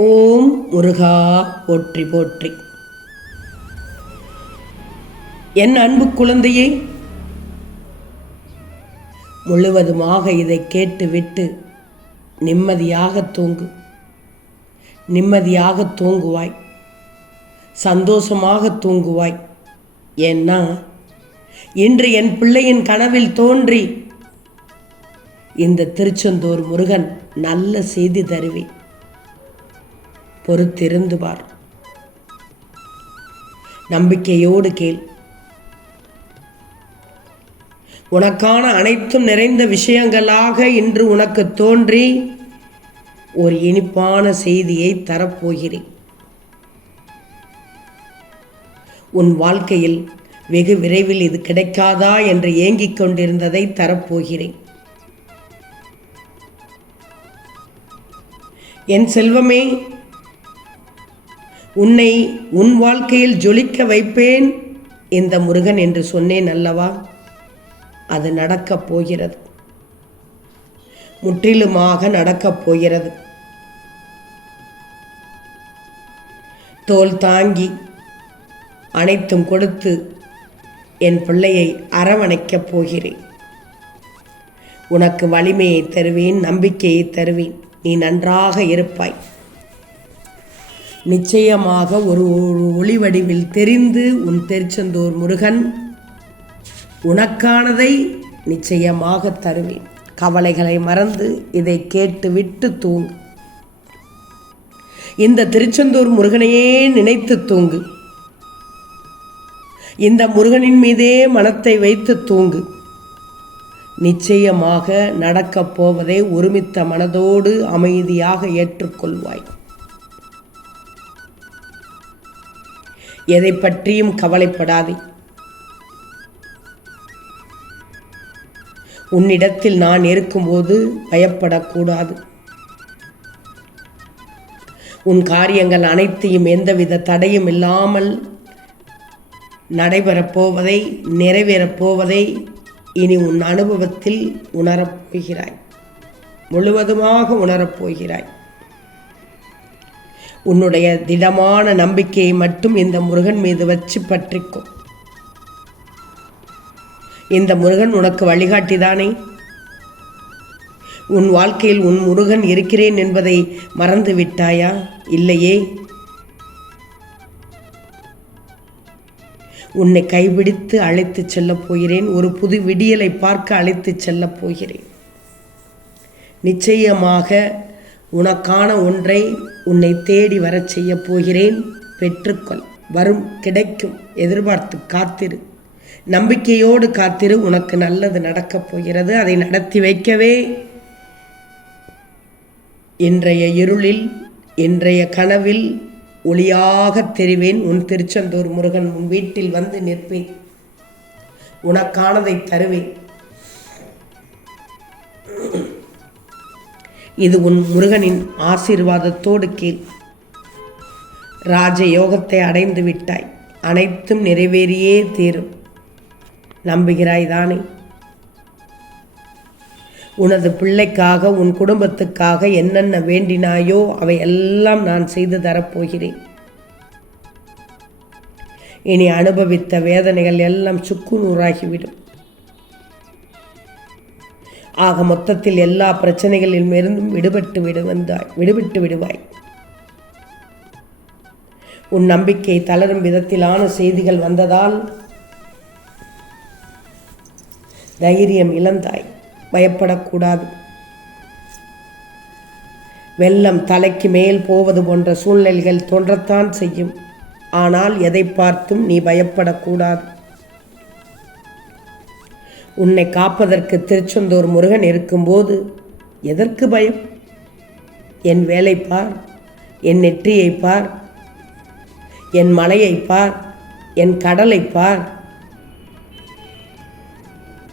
ஓம் முருகா போற்றி போற்றி. என் அன்பு குழந்தையே முழுவதுமாக இதை கேட்டுவிட்டு நிம்மதியாக தூங்கு. நிம்மதியாக தூங்குவாய். சந்தோஷமாக தூங்குவாய். ஏன்னா இன்று என் பிள்ளையின் கனவில் தோன்றி இந்த திருச்செந்தூர் முருகன் நல்ல செய்தி தருவேன். பொறுத்திருந்து பார் நம்பிக்கையோடு கேள். உனக்கான அனைத்தும் நிறைந்த விஷயங்களாக இன்று உனக்கு தோன்றி ஒரு இனிப்பான செய்தியை தரப்போகிறேன். உன் வாழ்க்கையில் வெகு விரைவில் இது கிடைக்காதா என்று ஏங்கிக் கொண்டிருந்ததை தரப்போகிறேன். என் செல்வமே உன்னை உன் வாழ்க்கையில் ஜொலிக்க வைப்பேன் இந்த முருகன் என்று சொன்னேன் அல்லவா? அது நடக்கப் போகிறது. முற்றிலுமாக நடக்கப் போகிறது. தோல் தாங்கி அனைத்தும் கொடுத்து என் பிள்ளையை அரவணைக்கப் போகிறேன். உனக்கு வலிமையை தருவேன் நம்பிக்கையை தருவேன். நீ நன்றாக இருப்பாய். நிச்சயமாக ஒரு ஒரு ஒளி வடிவில் தெரிந்து உன் திருச்செந்தூர் முருகன் உனக்கானதை நிச்சயமாக தருவேன். கவலைகளை மறந்து இதை கேட்டுவிட்டு தூங்கு. இந்த திருச்செந்தூர் முருகனையே நினைத்து தூங்கு. இந்த முருகனின் மீதே மனத்தை வைத்து தூங்கு. நிச்சயமாக நடக்கப் போவதை ஒருமித்த மனதோடு அமைதியாக ஏற்றுக்கொள்வாய். எதை பற்றியும் கவலைப்படாதே. உன்னிடத்தில் நான் இருக்கும்போது பயப்படக்கூடாது. உன் காரியங்கள் அனைத்தையும் எந்தவித தடையும் இல்லாமல் நடைபெறப்போவதை நிறைவேறப்போவதை நிறைவேறப் போவதை இனி உன் அனுபவத்தில் உணரப்போகிறாய் முழுவதுமாக உணரப்போகிறாய் உன்னுடைய திடமான நம்பிக்கையை மட்டும் இந்த முருகன் மீது வச்சு பற்றிக்கும் இந்த முருகன் உனக்கு வழிகாட்டிதானே? உன் வாழ்க்கையில் உன் முருகன் இருக்கிறேன் என்பதை மறந்து விட்டாயா இல்லையே. உன்னை கைபிடித்து அழைத்துச் செல்லப் போகிறேன். ஒரு புது விடியலை பார்க்க அழைத்துச் செல்லப் போகிறேன். நிச்சயமாக உனக்கான ஒன்றை உன்னை தேடி வரச் செய்ய போகிறேன். பெற்றுக்கொள். வரும் கிடைக்கும். எதிர்பார்த்து காத்திரு. நம்பிக்கையோடு காத்திரு. உனக்கு நல்லது நடக்கப் போகிறது. அதை நடத்தி வைக்கவே. இன்றைய இருளில் இன்றைய கனவில் ஒளியாக தெரிவேன். உன் திருச்செந்தூர் முருகன் உன் வீட்டில் வந்து நிற்பேன். உனக்கானதை தருவேன். இது உன் முருகனின் ஆசீர்வாதத்தோடு கீழ் ராஜயோகத்தை அடைந்து விட்டாய். அனைத்தும் நிறைவேறியே தீரும். நம்புகிறாய் தானே? உனது பிள்ளைக்காக உன் குடும்பத்துக்காக என்னென்ன வேண்டினாயோ அவை எல்லாம் நான் செய்து தரப்போகிறேன். இனி அனுபவித்த வேதனைகள் எல்லாம் சுக்கு நூறாகிவிடும். ஆக மொத்தத்தில் எல்லா பிரச்சனைகளிலும் இருந்தும் விடுபட்டு விடு வந்தாய் விடுபட்டு விடுவாய். உன் நம்பிக்கை தளரும் விதத்திலான செய்திகள் வந்ததால் தைரியம் இழந்தாய். பயப்படக்கூடாது. வெள்ளம் தலைக்கு மேல் போவது போன்ற சூழ்நிலைகள் தோன்றத்தான் செய்யும். ஆனால் எதை பார்த்தும் நீ பயப்படக்கூடாது. உன்னை காப்பதற்கு திருச்செந்தூர் முருகன் இருக்கும்போது எதற்கு பயம்? என் வேலை பார் என் நெற்றியை பார் என் மலையை பார் என் கடலை பார்.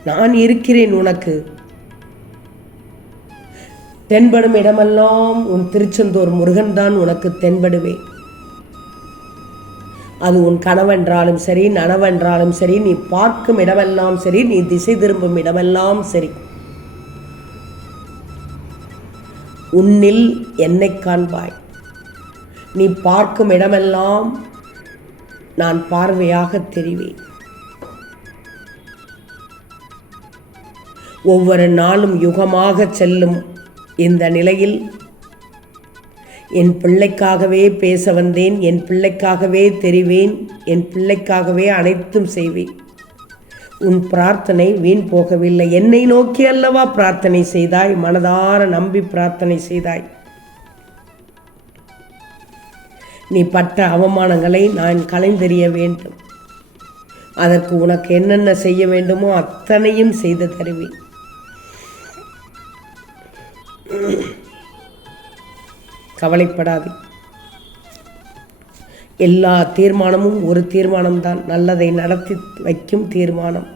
நான் இருக்கிறேன் உனக்கு. தென்படும் இடமெல்லாம் உன் திருச்செந்தூர் முருகன் தான் உனக்கு தென்படுவேன். அது உன் கனவென்றாலும் சரி நனவென்றாலும் சரி நீ பார்க்கும் இடமெல்லாம் சரி நீ திசை திரும்பும் இடமெல்லாம் சரி. உன்னில் என்னை காண்பாய். நீ பார்க்கும் இடமெல்லாம் நான் பார்வையாக தெரிவேன். ஒவ்வொரு நாளும் யுகமாக செல்லும் இந்த நிலையில் என் பிள்ளைக்காகவே பேச வந்தேன் என் பிள்ளைக்காகவே தெரிவேன் என் பிள்ளைக்காகவே அனைத்தும் செய்வேன். உன் பிரார்த்தனை வீண் போகவில்லை. என்னை நோக்கி அல்லவா பிரார்த்தனை செய்தாய்? மனதார நம்பி பிரார்த்தனை செய்தாய். நீ பட்ட அவமானங்களை நான் கலைந்தெறிய வேண்டும். அதற்கு உனக்கு என்னென்ன செய்ய வேண்டுமோ அத்தனையும் செய்து தருவேன். கவலைப்படாது. எல்லா தீர்மானமும் ஒரு தீர்மானம்தான். நல்லதை நடத்தி வைக்கும் தீர்மானம்.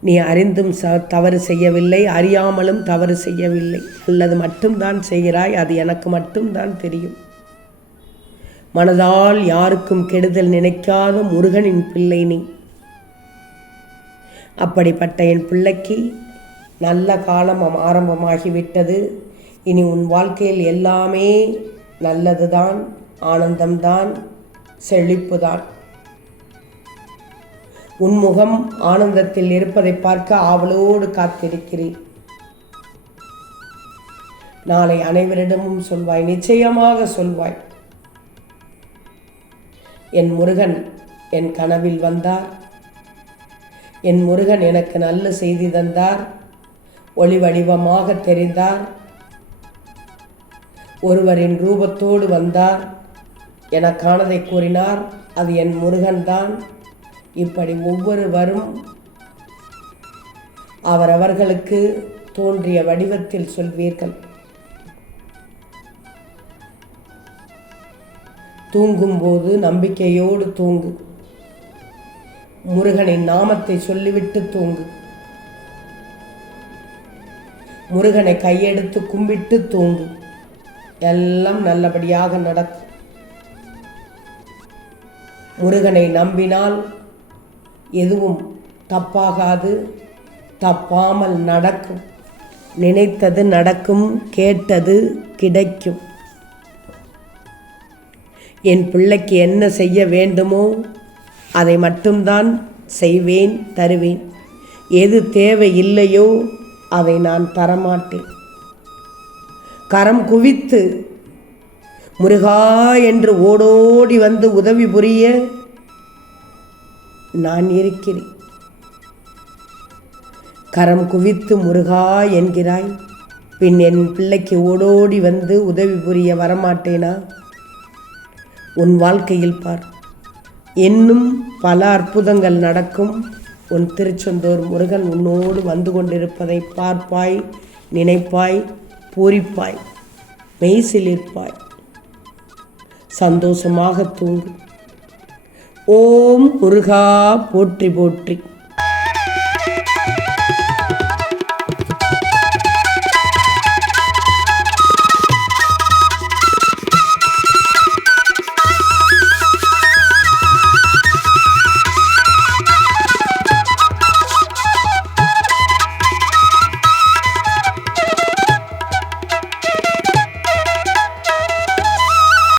நீ அறிந்தும் ச தவறு செய்யவில்லை அறியாமலும் தவறு செய்யவில்லை. அல்லது மட்டும்தான் செய்கிறாய் அது எனக்கு மட்டும்தான் தெரியும். மனதால் யாருக்கும் கெடுதல் நினைக்காத முருகனின் பிள்ளை நீ. அப்படிப்பட்ட என் பிள்ளைக்கு நல்ல காலம் ஆரம்பமாகிவிட்டது. இனி உன் வாழ்க்கையில் எல்லாமே நல்லதுதான் ஆனந்தம்தான் உன் உன்முகம் ஆனந்தத்தில் இருப்பதை பார்க்க ஆவலோடு காத்திருக்கிறேன். நாளை அனைவரிடமும் சொல்வாய் நிச்சயமாக சொல்வாய். என் முருகன் என் கனவில் வந்தார். என் முருகன் எனக்கு நல்ல செய்தி தந்தார். ஒளி வடிவமாக தெரிந்தார். ஒருவரின் ரூபத்தோடு வந்தார் எனக்கானதை கூறினார் அது என் முருகன்தான். இப்படி ஒவ்வொருவரும் அவரவர்களுக்கு தோன்றிய வடிவத்தில் சொல்வீர்கள். தூங்கும்போது நம்பிக்கையோடு தூங்கு. முருகனின் நாமத்தை சொல்லிவிட்டு தூங்கு. முருகனை கையெடுத்து கும்பிட்டு தூங்கு. எல்லாம் நல்லபடியாக நடக்கும். முருகனை நம்பினால் எதுவும் தப்பாகாது தப்பாமல் நடக்கும். நினைத்தது நடக்கும் கேட்டது கிடைக்கும். என் பிள்ளைக்கு என்ன செய்ய வேண்டுமோ அதை மட்டும்தான் செய்வேன் தருவேன். எது தேவை இல்லையோ அதை நான் தரமாட்டேன். கரம் குவித்து முருகா என்று ஓடோடி வந்து உதவி புரிய நான் இருக்கிறேன். கரம் குவித்து முருகா என்கிறாய். பின் என் பிள்ளைக்கு ஓடோடி வந்து உதவி புரிய வரமாட்டேனா? உன் வாழ்க்கையில் பார். இன்னும் பல அற்புதங்கள் நடக்கும். உன் திருச்செந்தூர் முருகன் உன்னோடு வந்து கொண்டிருப்பதை பார்ப்பாய் நினைப்பாய் பூரிப்பாய் மெய்சிலிருப்பாய் சந்தோஷமாக தூங்கு. ஓம் முருகா போற்றி போற்றி.